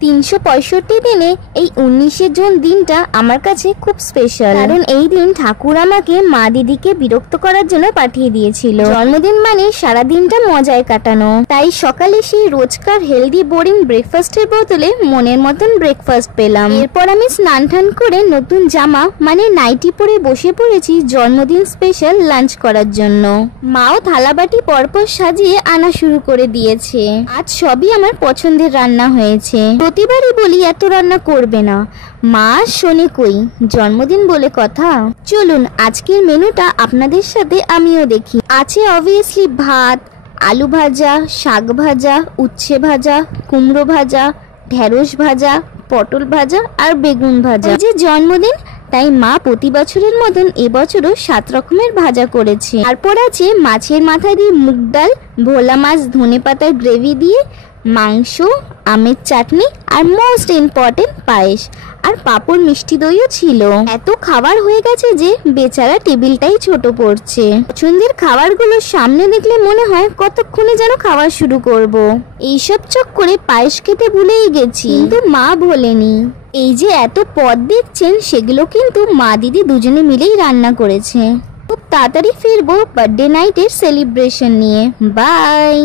365 দিনে এই 19শে জুন দিনটা আমার কাছে খুব স্পেশাল, কারণ এই দিন ঠাকুর আমাকে মা দিদিকে বিরক্ত করার জন্য পাঠিয়ে দিয়েছিল। জন্মদিন মানে সারা দিনটা মজায় কাটানো, তাই সকালে সেই রোজকার হেলদি বোরিং ব্রেকফাস্টের বদলে মনের মতন ব্রেকফাস্ট পেলাম। এরপর আমি স্নান টান করে নতুন জামা মানে নাইটি পরে বসে পড়েছি জন্মদিন স্পেশাল লাঞ্চ করার জন্য। মাও থালাবাটি পরপর সাজিয়ে আনা শুরু করে দিয়েছে। আজ সবই আমার পছন্দের রান্না হয়েছে। প্রতিবারই বলি এত রান্না করবে না, মা শোনে কই, জন্মদিন বলে কথা। চলুন আজকের মেনুটা আপনাদের সাথে আমিও দেখি। আছে অবভিয়াসলি ভাত, আলু ভাজা, শাক ভাজা, উচ্ছে ভাজা, কুমড়ো ভাজা, ঢেঁড়স ভাজা, পটল ভাজা আর বেগুন ভাজা। এই যে জন্মদিন, তাই মা প্রতি বছরের মতন এবছরও 7 রকমের ভাজা করেছে। তারপর আছে মাছের মাথা দিয়ে মুগ ডাল, ভোলা মাছ ধনেপাতার গ্রেভি দিয়ে, মাংস, আমের চাটনি আর মোস্ট ইম্পর্টেন্ট পায়েস, আর পাঁপড় মিষ্টি দইও ছিল। এত খাবার হয়ে গেছে যে বেচারা টেবিলটাই ছোট পড়ছে। পছন্দের খাবারগুলো সামনে দেখলে মনে হয় কতক্ষণে যেন খাওয়া শুরু করব। এইসব চক্করে পায়েস খেতে ভুলেই গেছি, কিন্তু মা ভোলেনি। এই যে এত পদ দেখছেন সেগুলো কিন্তু মা দিদি দুজনে মিলেই রান্না করেছে। খুব তাড়াতাড়ি ফিরবো বার্থডে নাইটের সেলিব্রেশন নিয়ে। বাই।